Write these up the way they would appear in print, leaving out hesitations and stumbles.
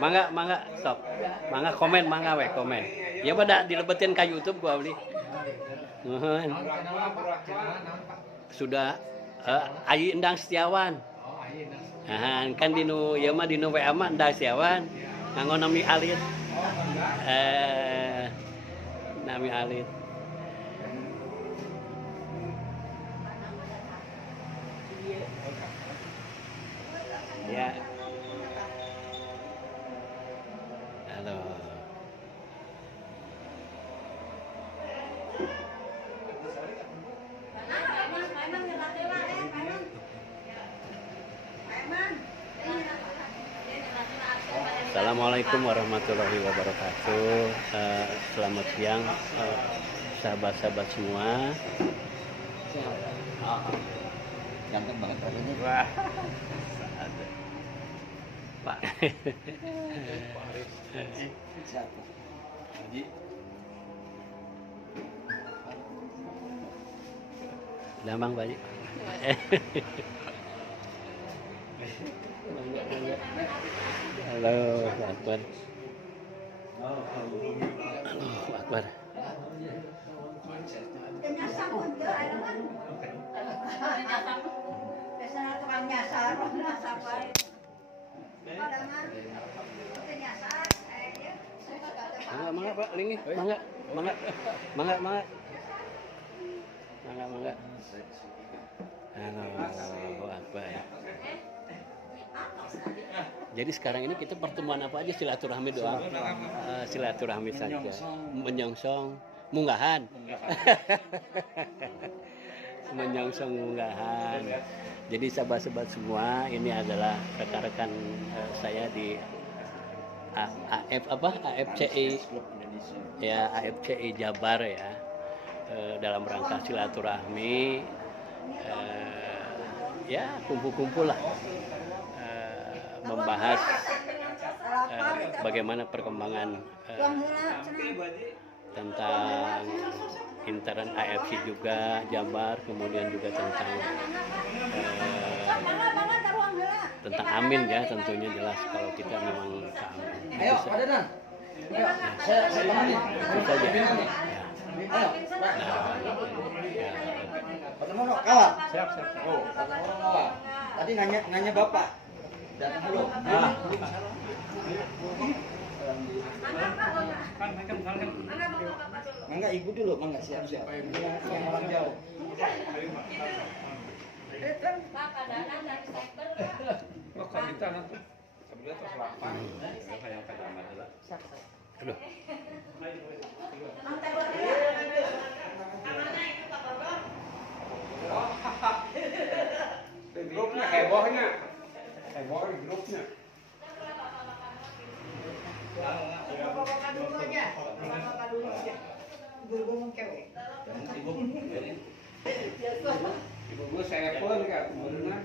Mangga stop. Mangga komen komen. Ya pada dilebetin ka YouTube gua beli. Nuhun. Sudah Ayi Endang Setiawan. Nah, kan dinu ieu mah dinu WA mah Endang Setiawan. Nganggo nami alit. Nami alit. Ya. Halo. Assalamualaikum warahmatullahi wabarakatuh. Selamat siang sahabat-sahabat semua. Ganteng banget ini. Wah. Pak. Siapa? Haji. Damang Pak Haji. Halo, Pak Akbar. Halo, Pak Akbar. Mangga Pak, lingi, mangga. Halo, Akbar. Jadi sekarang ini kita pertemuan apa aja silaturahmi doang. Silaturahmi saja. Menyongsong munggahan. Menyongsong munggahan. Jadi sahabat-sahabat semua, ini adalah rekan-rekan saya di AFCI ya, AFCI Jabar ya, dalam rangka silaturahmi, ya kumpul-kumpul lah, membahas bagaimana perkembangan tentang intern AFC juga Jabar, kemudian juga tentang Amin ya, tentunya jelas kalau kita memang ke Amin. Ayo, ada dan. Saya temani. Itu saja. Ya. Ayo. Pertemuan kawan. Siap. Oh, pertemuan kawan. Tadi nanya Bapak. Datang dulu. Mangga ibu dulu, mangga siap. Yang orang jauh. Aduh. Grupnya hebohnya grupnya. Ibu gue saya pun kan kemudian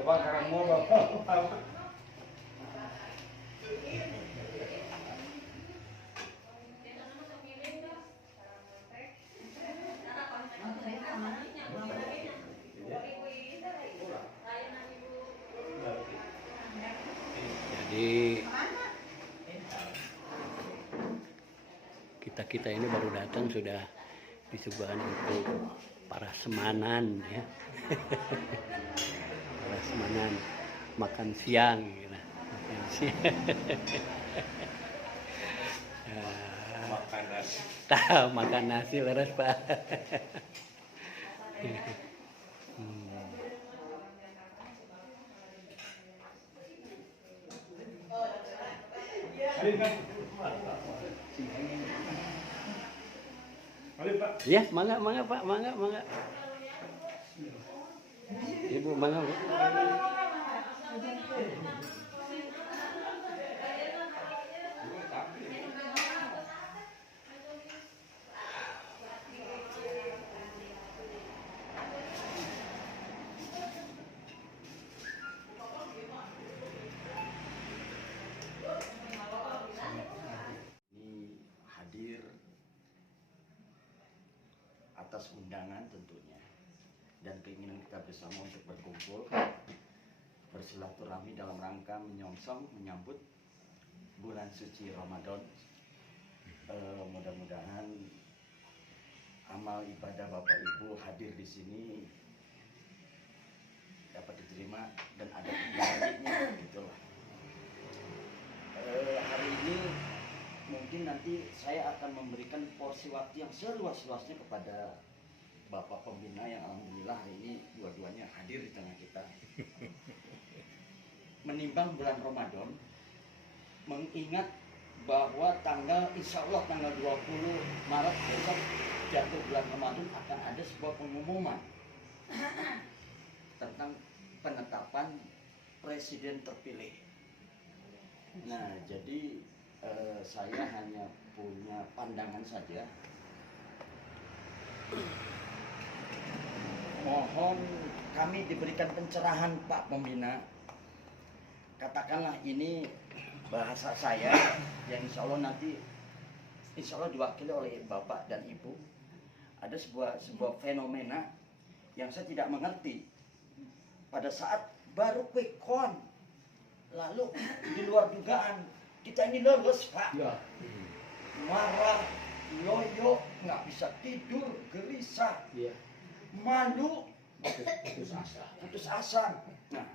coba kamu bapak. Jadi kita ini baru datang sudah disuguhkan untuk para semanan ya. Para semanan makan siang gitu. Makan siang. Makan nasi. Tahu makan nasi leres Pak. Ya, mangga Pak, mangga. Ibu mangga Bu. Atas undangan tentunya dan keinginan kita bersama untuk berkumpul bersilaturahmi dalam rangka menyongsong menyambut bulan suci Ramadan. Mudah-mudahan amal ibadah Bapak Ibu hadir di sini dapat diterima dan ada penggantinya gitulah. Hari ini mungkin nanti saya akan memberikan porsi waktu yang seluas-luasnya kepada Bapak Pembina yang alhamdulillah hari ini dua-duanya hadir di tengah kita. Menimbang bulan Ramadan, mengingat bahwa insya Allah tanggal 20 Maret besok jatuh bulan Ramadan akan ada sebuah pengumuman tentang penetapan presiden terpilih. Nah, jadi saya hanya punya pandangan saja. Mohon kami diberikan pencerahan Pak Pembina. Katakanlah ini bahasa saya yang insya Allah nanti diwakili oleh Bapak dan Ibu. Ada sebuah fenomena yang saya tidak mengerti. Pada saat baru quick count, lalu di luar dugaan kita ini lulus Pak. Ya. Marah, loyo, nggak bisa tidur, gelisah, Iya. malu, Putus asa. Nah,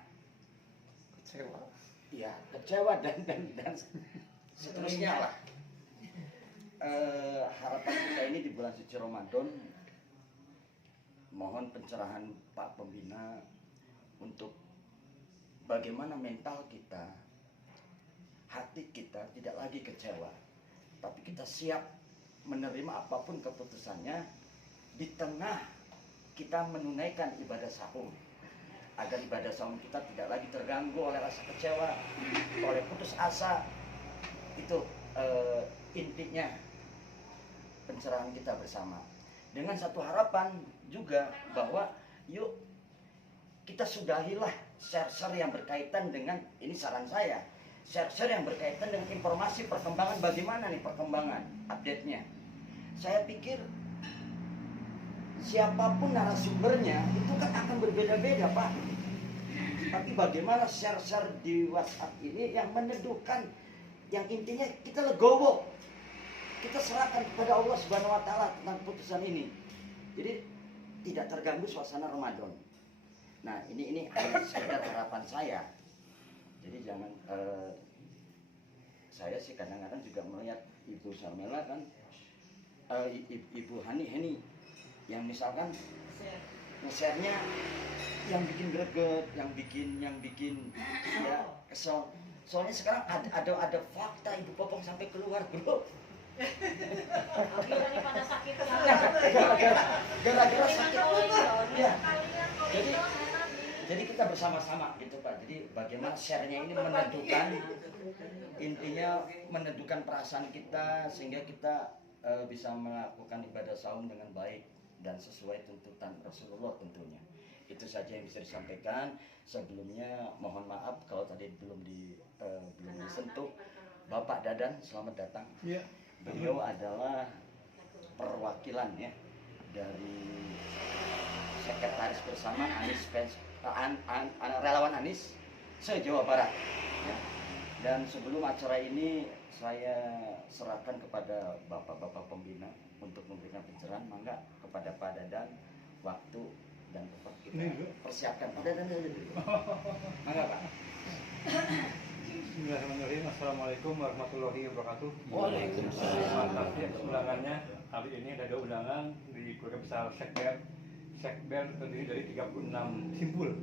Kecewa. ya kecewa dan seterusnya lah. Harapan kita ini di bulan suci Ramadan, mohon pencerahan Pak Pembina untuk bagaimana mental kita, hati kita tidak lagi kecewa, tapi kita siap menerima apapun keputusannya di tengah kita menunaikan ibadah sahur, agar ibadah sahur kita tidak lagi terganggu oleh rasa kecewa, oleh putus asa. Itu intinya pencerahan kita bersama. Dengan satu harapan juga bahwa yuk kita sudahilah share-share yang berkaitan dengan, ini saran saya, share-share yang berkaitan dengan informasi perkembangan, bagaimana nih perkembangan update-nya. Saya pikir siapapun narasumbernya itu kan akan berbeda-beda Pak. Tapi bagaimana share-share di WhatsApp ini yang meneduhkan, yang intinya kita legowo, kita serahkan kepada Allah Subhanahu Wa Taala tentang putusan ini. Jadi tidak terganggu suasana Ramadan. Nah ini hanya sekedar harapan saya. Jadi jangan saya sih kadang-kadang juga melihat Ibu Sarmela kan, Ibu Heni yang misalkan nge-share-nya yang bikin greget, yang bikin ya kesel. Soalnya sekarang ada fakta Ibu Popong sampai keluar bro. Pada sakit Gara-gara sakit. Ya. Jadi kita bersama-sama gitu Pak. Jadi bagaimana share-nya ini meneduhkan, intinya meneduhkan perasaan kita sehingga kita bisa melakukan ibadah saum dengan baik dan sesuai tuntutan Rasulullah tentunya. Itu saja yang bisa disampaikan. Sebelumnya mohon maaf kalau tadi belum disentuh. Bapak Dadan, selamat datang. Iya. Beliau adalah perwakilan ya dari sekretaris bersama relawan Anies se-Jawa Barat. Ya. Dan sebelum acara ini saya serahkan kepada Bapak-Bapak Pembina untuk memberikan pencerahan. Mangga kepada Pak Dadan waktu dan tempat kita persiapkan. Pak Dadan dulu. Mangga Pak. Bismillahirrahmanirrahim. Assalamualaikum warahmatullahi wabarakatuh. Waalaikumsalam. Mantap ya undangannya. Hari ini ada 2 undangan di keluarga besar Sekber. Sekber terdiri dari 36 simpul.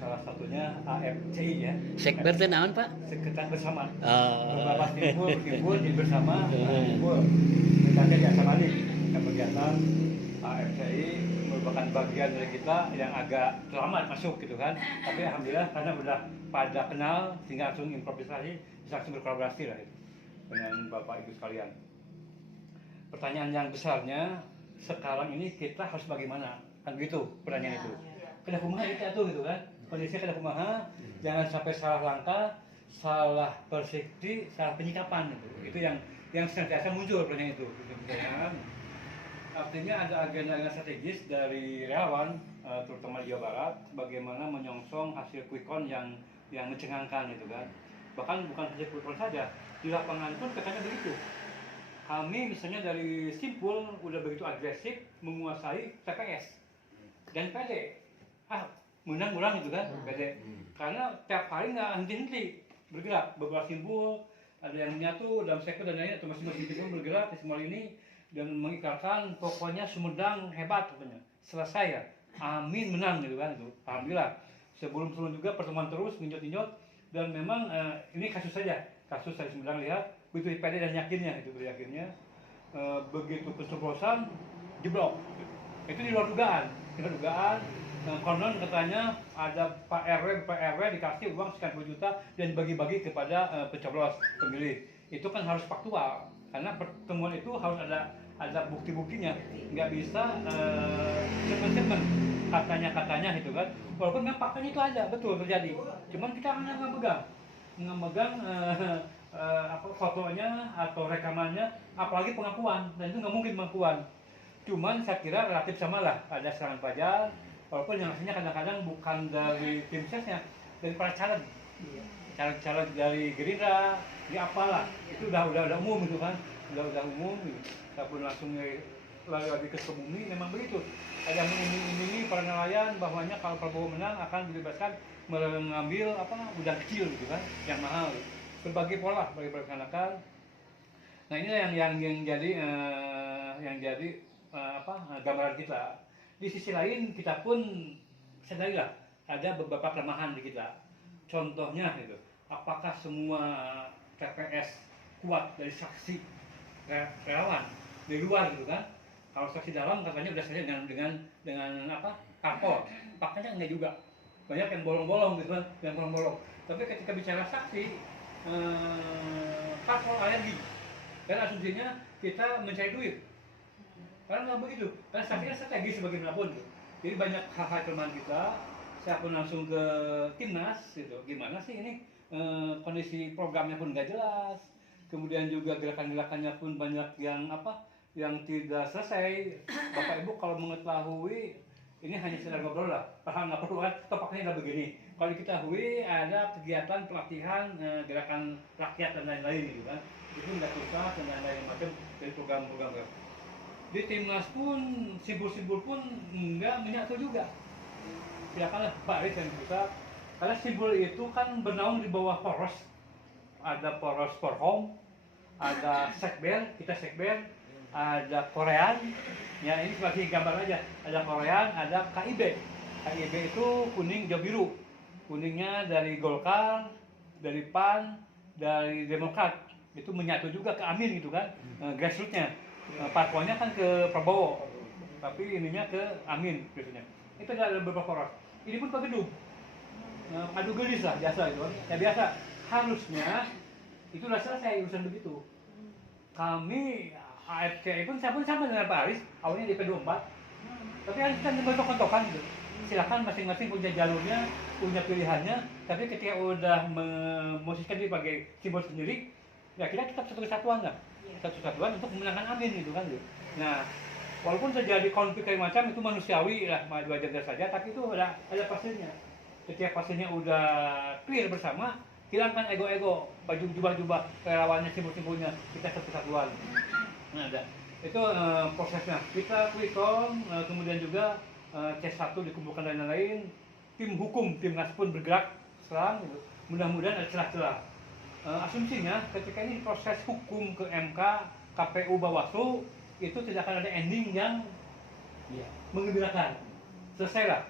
Salah satunya AFCI ya. Sekber itu naon Pak? Sekretariat bersama. Oh. Beberapa simpul berkumpul jadi bersama. Simpul. Kita di Asamani. Kegiatan AFCI merupakan bagian dari kita yang agak terlambat masuk gitu kan. Tapi alhamdulillah karena sudah pada kenal sehingga langsung improvisasi, bisa langsung berkolaborasi lah itu dengan Bapak Ibu sekalian. Pertanyaan yang besarnya sekarang ini kita harus bagaimana? Kan begitu pertanyaan itu. Kena kumaha kita tuh gitu kan. Kondisinya kena kumaha, jangan sampai salah langkah, salah persepsi, salah penyikapan gitu. Itu yang senantiasa muncul pertanyaan itu. Gitu, kan? Artinya ada agenda strategis dari relawan, terutama di Jawa Barat, bagaimana menyongsong hasil quick count yang mencengangkan gitu kan. bahkan bukan hanya kultural saja, di lapangan pun katanya begitu. Kami misalnya dari Simpul udah begitu agresif menguasai TPS dan PD, menang gitu kan, PD, karena tiap hari nggak henti-henti bergerak, beberapa Simpul ada yang menyatu dalam sektor dan lain, atau masing-masing pun bergerak di semua ini dan mengikrarkan pokoknya Sumedang hebat katanya, selesai ya, amin, menang gitu kan, itu alhamdulillah. Sebelum turun juga pertemuan terus ninjot-ninjot, dan memang ini kasus saja, kasus dari Sumedang, lihat begitu pede dan yakinnya, itu yakinnya begitu pencoblosan jeblok, itu di luar dugaan, konon katanya ada Pak RW dikasih uang sekian puluh juta dan bagi-bagi kepada pencoblos pemilih. Itu kan harus faktual, karena pertemuan itu harus ada bukti-buktinya, nggak bisa statement katanya gitu kan, walaupun memang faktanya itu ada, betul terjadi, cuman kita nggak megang fotonya atau rekamannya, apalagi pengakuan, dan itu nggak mungkin pengakuan. Cuman saya kira relatif sama lah, ada serangan fajar, walaupun yang aslinya kadang-kadang bukan dari tim sesnya, dari para caleg dari Gerindra, di apalah, itu udah umum gitu kan, udah umum gitu. Saya pun langsung lagi ke Sukabumi, memang begitu. Ada mengimingi para nelayan bahwanya kalau Prabowo menang akan dibebaskan mengambil udang kecil gitu kan, yang mahal. Berbagai pola bagi perencanakan. Nah inilah yang jadi gambaran kita. Di sisi lain kita pun sadarilah ada beberapa kelemahan di kita. Contohnya gitu, apakah semua TPS kuat dari saksi relawan dari luar gitu kan? Kalau saksi dalam katanya udah saja dengan kapol, faktanya enggak juga. Banyak yang bolong-bolong gitu kan, yang bolong-bolong. Tapi ketika bicara saksi, parpol alergi, dan asumsinya kita mencari duit, karena nggak begitu, karena saksinya strategis bagaimanapun. Jadi banyak hal-hal kelemahan kita. Saya pun langsung ke Timnas gitu, gimana sih ini kondisi programnya pun nggak jelas, kemudian juga gerakan-gerakannya pun banyak yang tidak selesai. Bapak Ibu kalau mengetahui ini hanya sekedar ngobrol lah, paham nggak perlu kan, topaknya nggak begini. Kalau diketahui ada kegiatan pelatihan gerakan rakyat dan lain-lain gitu kan, itu nggak susah dan lain-lain macam dari program-program. Di Timnas pun simbol-simbol pun nggak menyatu juga. Silakanlah Pak Aris yang bisa, karena simbol itu kan bernaung di bawah poros, ada poros Porhom, ada sekber, kita sekber, ada Korean, ya ini sebagai gambar aja, ada Korean, ada KIB. KIB itu kuning hijau biru, kuningnya dari Golkar, dari PAN, dari Demokrat, itu menyatu juga ke Amin gitu kan, grassrootsnya, parpolnya kan ke Prabowo, tapi ininya ke Amin biasanya. Itu ada beberapa poros. Ini pun Pak Gedung, adu gelis lah biasa itu, ya biasa. Harusnya itu sudah selesai urusan begitu. Kami AFC pun saya pun sama dengan Pak Aris, awalnya di P24, tapi harus kita bentok-bentokan gitu. Silakan masing-masing punya jalurnya, punya pilihannya, tapi ketika udah memosisikan diri sebagai simbol sendiri, ya kita tetap satu kesatuan lah, satu kesatuan untuk memenangkan Amin gitu kan. Nah, walaupun terjadi konflik kayak macam itu manusiawi lah, wajar saja, tapi itu ada pasirnya. Ketika pasirnya udah clear bersama, hilangkan ego-ego, baju jubah-jubah relawannya, simbol-simbolnya, kita satu kesatuan. Nah, ada. Itu prosesnya. Kita quick count, kemudian juga C1 dikumpulkan dan lain-lain. Tim hukum, Timnas pun bergerak serang. Gitu. Mudah-mudahan ada celah-celah. Asumsinya ketika ini proses hukum ke MK, KPU, Bawaslu, itu tidak akan ada ending yang menggembirakan. Selesai lah.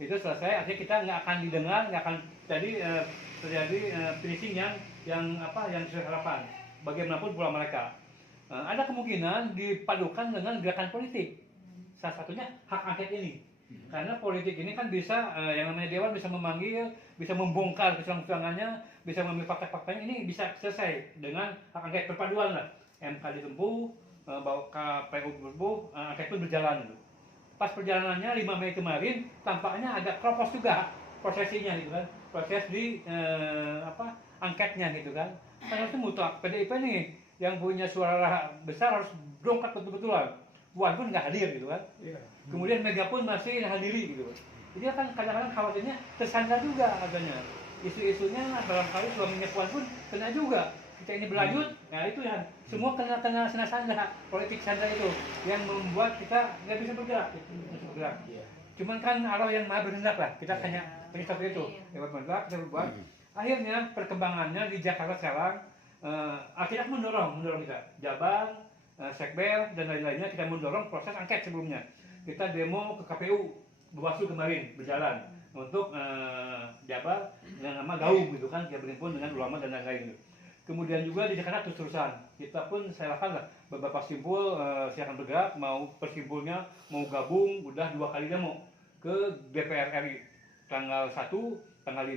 Itu selesai, artinya kita nggak akan didengar, nggak akan terjadi finishing yang sesuai harapan. Bagaimanapun pula mereka. Ada kemungkinan dipadukan dengan gerakan politik. Salah satunya hak angket ini. Karena politik ini kan bisa, yang namanya Dewan bisa memanggil, bisa membongkar kecurangannya, bisa mengambil fakta-faktanya, ini bisa selesai dengan hak angket perpaduan lah. MK ditempuh, bawa KPU ditempuh, angket pun berjalan. Pas perjalanannya 5 Mei kemarin, tampaknya agak kropos juga prosesinya gitu kan. Proses di angketnya gitu kan. Karena itu mutlak PDIP nih, yang punya suara besar harus dongkrak betul-betulan. Puan pun nggak hadir gitu kan. Kemudian Mega pun masih hadiri gitu. Jadi kan kadang-kadang khawatirnya tersandra juga katanya. isu-isunya barangkali suaminya puan pun kena juga. Kita ini berlanjut, nah itu ya semua kena sanda politik sanda itu yang membuat kita nggak bisa bergerak. Cuman kan Allah yang maha berkehendak lah, kita hanya seperti itu lewat bergerak kita berbuat. Akhirnya perkembangannya di Jakarta sekarang akhirnya mendorong kita Jabar, Sekber dan lain-lainnya, kita mendorong proses angket sebelumnya. Kita demo ke KPU, Bawaslu kemarin berjalan untuk Jabar dengan nama Gaung gitu kan, dia berhimpun dengan ulama dan lain-lain. Kemudian juga di Jakarta terus-terusan, kita pun saya lakukan lah beberapa simpul, saya akan bergerak, mau persimpulnya, mau gabung, udah 2 kali demo ke DPR RI, tanggal 1, tanggal 5,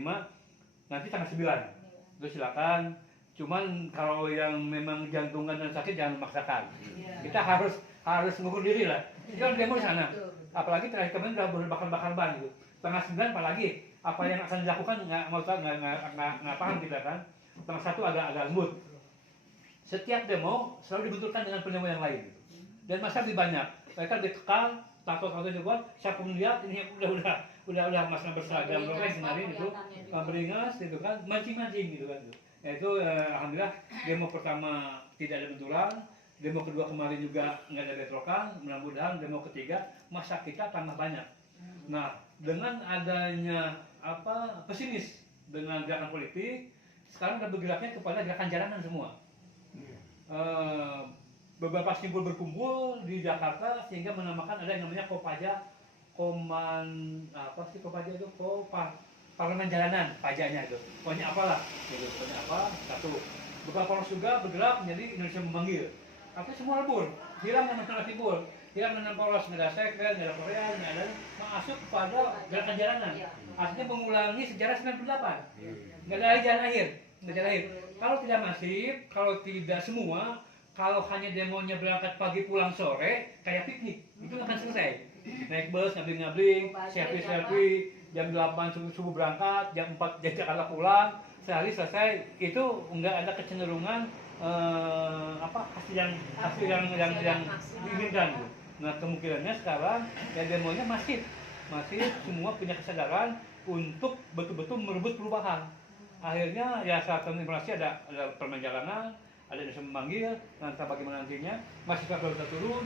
nanti tanggal 9, itu silakan. Cuman kalau yang memang jantungan dan sakit jangan memaksakan, kita harus mengukur diri lah, jangan demo di sana, apalagi terakhir kemarin udah berbakar-bakar ban gitu, tanggal 9 apalagi, apa yang akan dilakukan nggak paham kita kan. Tanggal 1 agak lembut. Setiap demo selalu dibenturkan dengan pendemo yang lain. Dan masa lebih banyak. Mereka dikekal, tato-tato dibuat, siapa pun lihat ini udah masa berseragam kemarin itu beringas gitu kan, mancing-mancing gitu kan. Itu alhamdulillah demo pertama tidak ada benturan, demo kedua kemarin juga nggak ada bentrokan, mudah-mudahan demo ketiga masa kita tambah banyak. Nah, dengan adanya pesimis dengan gerakan politik, sekarang udah bergeraknya kepada gerakan jalanan semua. Beberapa simpul berkumpul di Jakarta sehingga menamakan ada yang namanya Kopaja, Parlemen Jalanan, pajaknya itu. Pokoknya apalah, gitu. Pokoknya apa, satu. Beberapa poros juga bergerak menjadi Indonesia Memanggil. Tapi semua lebur, hilang nama simpul, hilang nama poros, nggak ada Sekber, nggak ada Korea, nggak ada, masuk kepada gerakan jalanan. Artinya mengulangi sejarah 98. Nggak ada jalan akhir. Kalau tidak masif, kalau tidak semua, kalau hanya demonya berangkat pagi pulang sore, kayak piknik, itu akan selesai. Naik bus, ngabling-ngabling, selfie, jam 8 subuh berangkat, jam 4 Jakarta pulang, sehari selesai. Itu nggak ada kecenderungan hasil yang diinginkan. Nah kemungkinannya sekarang ya demonya masif, semua punya kesadaran untuk betul-betul merebut perubahan. Akhirnya ya saat informasi ada permen jalanan, ada yang memanggil, nanti bagaimana nantinya, masih baru turun,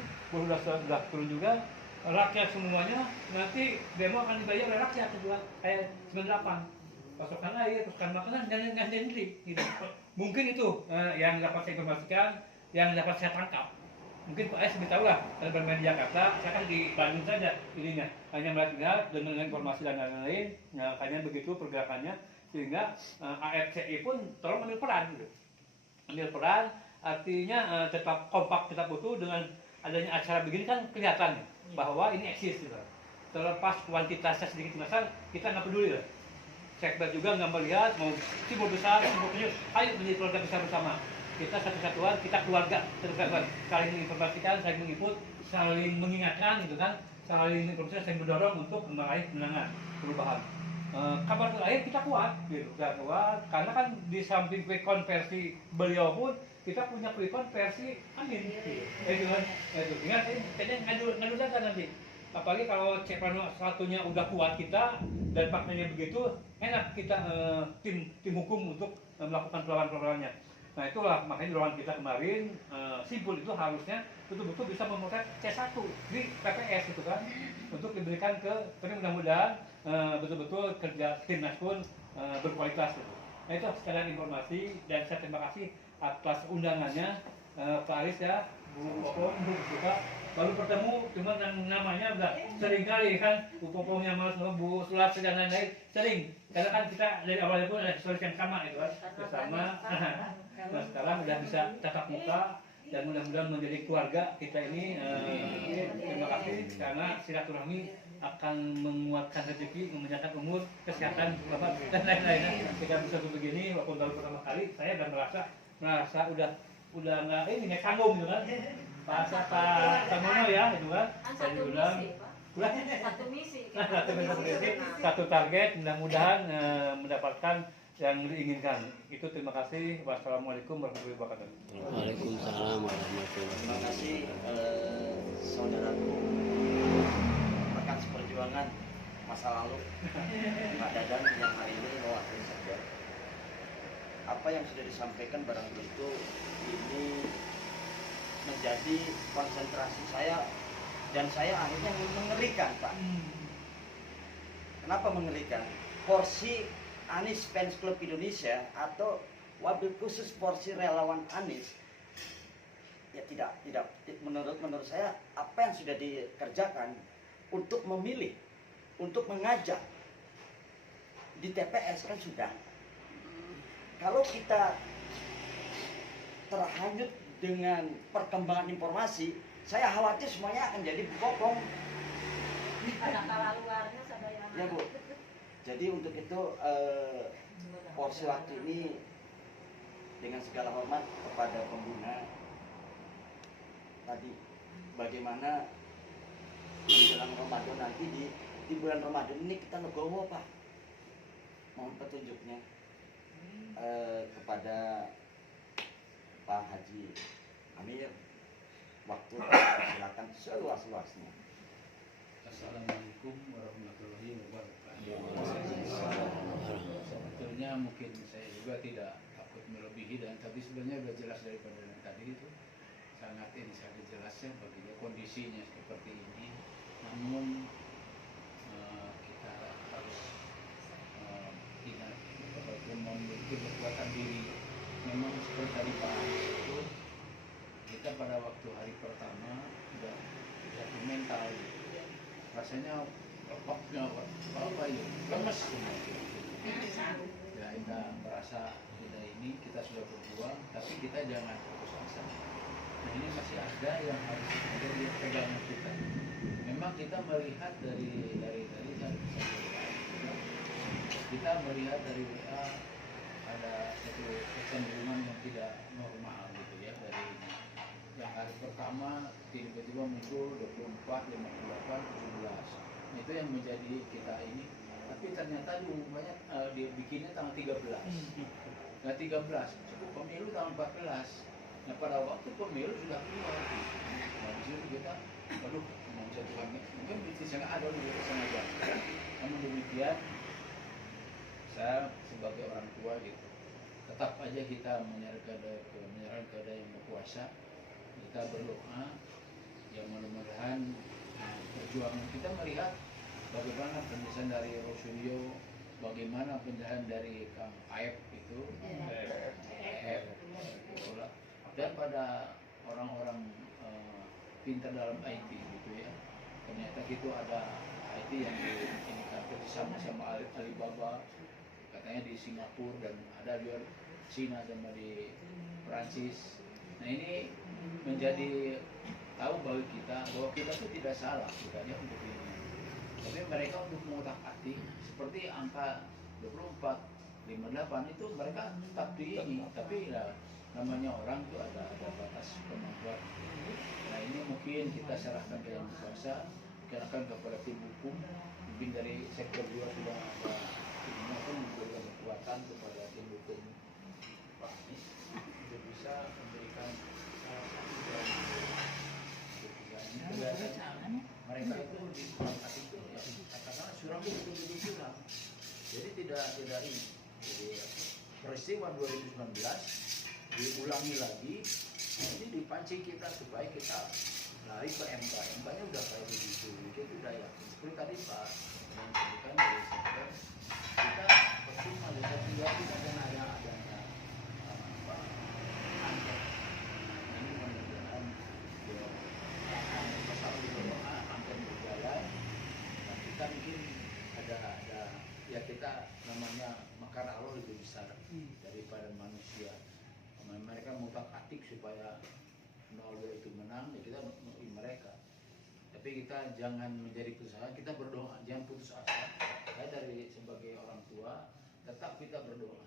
sudah turun juga, rakyat semuanya, nanti demo akan dibayar oleh rakyat juga, kayak 98, pasokan air, pasokan makanan, dan nanti gitu. Mungkin itu yang dapat saya informasikan, yang dapat saya tangkap. Mungkin Pak Ais lebih tahu lah, kalau bermain di Jakarta, saya kan di Bandung saja ininya, hanya melihat dengan informasi dan lain-lain, nah, hanya begitu pergerakannya. Sehingga AFCI pun tolong ambil peran gitu. Ambil peran artinya tetap kompak, tetap utuh. Dengan adanya acara begini kan kelihatan bahwa ini eksis gitu. Terlepas kuantitasnya sedikit besar, kita nggak peduli lah. Sekber juga nggak melihat mau simbol besar, simbol kecil, ayo menjadi keluarga besar bersama. Kita satu-satuan, kita keluarga terus-terusan, saling menginformasikan, saling menginput, saling mengingatkan gitu kan, saling informasi, saling mendorong untuk meraih kemenangan, perubahan. Kabar terakhir kita kuat, karena kan di samping quick count versi beliau pun kita punya quick count versi Amin, gitu kan, ingat kayaknya ngadu data nanti, apalagi kalau cek plano satunya udah kuat kita dan faktanya begitu, enak kita tim hukum untuk melakukan perlawanan-perlawanannya. Nah itulah makanya dorongan kita kemarin, simpul itu harusnya betul-betul bisa memotret C1 di PPS gitu kan, untuk diberikan ke, tapi mudah-mudahan betul-betul kerja timnas pun berkualitas gitu. Nah itu sekalian informasi dan saya terima kasih atas undangannya Pak Aris ya, Bu Popong, Bu Suka. Baru bertemu cuma namanya udah sering kali kan, Bu Popongnya malas, Bu Sulat dan lain-lain sering. Karena kan kita dari awalnya pun ada historis yang sama gitu kan, bersama. Nah sekarang udah bisa tatap muka dan mudah-mudahan menjadi keluarga kita ini. Terima kasih karena silaturahmi akan menguatkan rezeki, memenjarakan umur, kesehatan, bapak dan lain-lain. Kita bisa begini, walaupun baru pertama kali, saya udah merasa udah nggak nggak canggung gitu kan. Pak Mono ya, itu kan. Saya diundang. Satu misi. Satu target, mudah-mudahan mendapatkan yang diinginkan. Itu terima kasih. Wassalamualaikum warahmatullahi wabarakatuh. Waalaikumsalam warahmatullahi wabarakatuh. Terima kasih saudaraku rekan seperjuangan masa lalu Pak Dadan yang hari ini mewakili saja. apa yang sudah disampaikan barang tentu ini menjadi konsentrasi saya, dan saya akhirnya mengerikan, Pak. Kenapa mengerikan? Porsi Anies Fans Club Indonesia atau wabil khusus porsi relawan Anies ya tidak menurut saya apa yang sudah dikerjakan untuk memilih, untuk mengajak di TPS kan sudah. Kalau kita terhanyut dengan perkembangan informasi, saya khawatir semuanya akan jadi bokong. Ada kala luarnya sama yang Ya, Bu. Jadi untuk itu porsi waktu ini dengan segala hormat kepada pengguna tadi, bagaimana menjelang Ramadan nanti di bulan Ramadan ini kita legowo, Pak. Mohon petunjuknya kepada Pak Haji Amir. Waktu silakan seluas-luasnya. Assalamualaikum warahmatullahi wabarakatuh. Sebetulnya mungkin saya juga tidak takut melebihi, dan tapi sebenarnya sudah jelas daripada yang tadi itu sangat jelasnya bagi kondisinya seperti ini. Namun kita harus ingat bahwa memiliki kekuatan diri. Memang seperti tadi Pak Anies itu, kita pada waktu hari pertama sudah jatuh mental, rasanya apa ya, lemes semua. Ya, kita merasa kita sudah berjuang, tapi kita jangan putus asa. Nah, ini masih ada yang harus menjadi pegangan kita. Memang kita melihat dari kita melihat dari WA ada satu kecenderungan yang tidak normal gitu ya, dari yang hari pertama tiba-tiba muncul 24, 58, 17. Itu yang menjadi kita ini. Tapi ternyata banyak dibikinnya tanggal 13. Nah 13, pemilu tanggal 14. Nah pada waktu pemilu sudah keluar. Nah di situ kita, aduh, mau satu kali, mungkin bisa sangat ada di sengaja. Namun demikian, saya sebagai orang tua gitu, tetap aja kita menyerahkan kepada yang berkuasa. Kita berdoa, yang mudah-mudahan perjuangan kita melihat bagaimana penjelasan dari Rosulio, bagaimana penjelasan dari Kang Aep itu, dan pada orang-orang pintar dalam IT gitu ya. Ternyata itu ada IT yang ini sama Alibaba, katanya di Singapura, dan ada juga Cina sama di Perancis. Nah ini menjadi tahu bagi kita bahwa kita itu tidak salah bukannya untuk ini, tapi mereka untuk mengotak-atik seperti angka 24, 58 itu mereka tetap di ini, tapi ya, namanya orang itu ada batas kemampuan. Nah ini mungkin kita serahkan ke yang kuasa, serahkan kepada tim hukum, mungkin dari sektor 2 sudah ada timnya pun memberikan kekuatan kepada tim hukum Pak Anies untuk bisa memberikan salah satu dari mereka itu di tempat itu ya katakanlah suram itu suram, jadi tidak ini. Jadi peristiwa 2019 diulangi lagi, ini dipancing kita supaya kita lari ke MK. MK-nya udah kayak begitu, kita udah yakin. Seperti tadi Pak menyampaikan dari sektor, kita percuma bisa tinggal kita dan ada Pak angket. Ini mudah-mudahan masalah berdoa angket berjalan, dan kita mungkin ada ya, kita namanya makar Allah lebih besar daripada manusia. Mereka mengutak-atik supaya 02 itu menang, ya kita menurut mereka. Tapi kita jangan menjadi putus asa, kita berdoa, jangan putus asa. Saya dari sebagai orang tua tetap kita berdoa.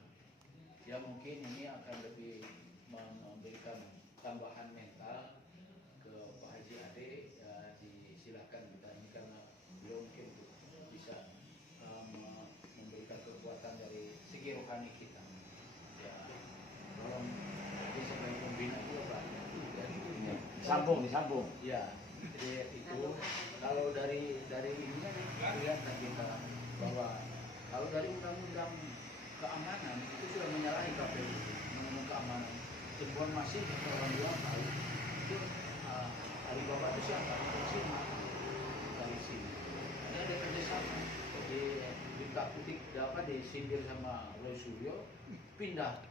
Ya mungkin ini akan lebih memberikan tambahan mental ke Pak Haji Ade, ya disilakan kita ini karena beliau mungkin bisa memberikan kekuatan dari segi rohani kita. Ya tolong nanti sebagai pembina juga Pak. Disambung. Ya, jadi itu kalau dari ini lihat kita bahwa kalau dari undang-undang keamanan itu sudah menyalahi KPU mengenai keamanan. Informasi orang bilang tahu itu Alibaba itu siapa? Dari sini. Ini ada kerjasama. Jadi ditakuti dapat disindir sama Roy Suryo, pindah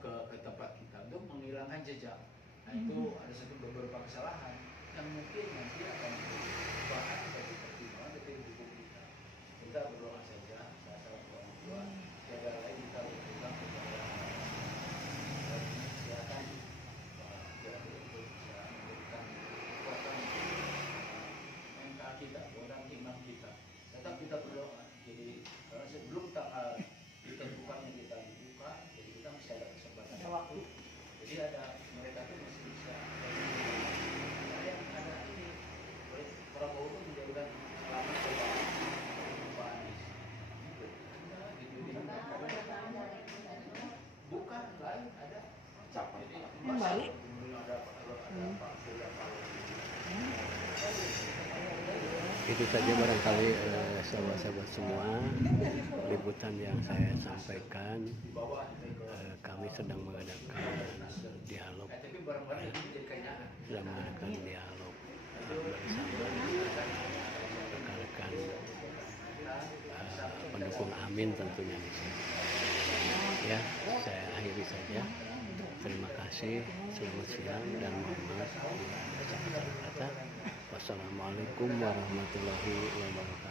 ke tempat kita untuk menghilangkan jejak. Nah itu ada beberapa kesalahan yang mungkin nanti akan dibahas sebagai pertimbangan dari hukum kita. Kita berdoa saja, saya salah orang tua, tiada lain kita berdoa kepada dan kesehatan untuk bisa memberikan kekuatan mental kita, dan iman kita. Tetap kita berdoa. Jadi sebelum tanggal ditentukannya kita dibuka, jadi kita masih ada kesempatan. Ada waktu. Jadi ada mereka tuh masih bisa. Ada yang ada ini. Prabowo itu menjadikan selamat Pak Anies. Gitu. Bukan lain ada. Jadi baru ada Pak Surya Paloh. Itu saja barangkali sahabat-sahabat semua liputan yang saya sampaikan. Kami sedang mengadakan dialog, bersama rekan-rekan pendukung Amin tentunya. Ya, saya akhiri saja. Terima kasih, selamat siang dan mohon maaf bila ada salah kata. Wassalamualaikum warahmatullahi wabarakatuh.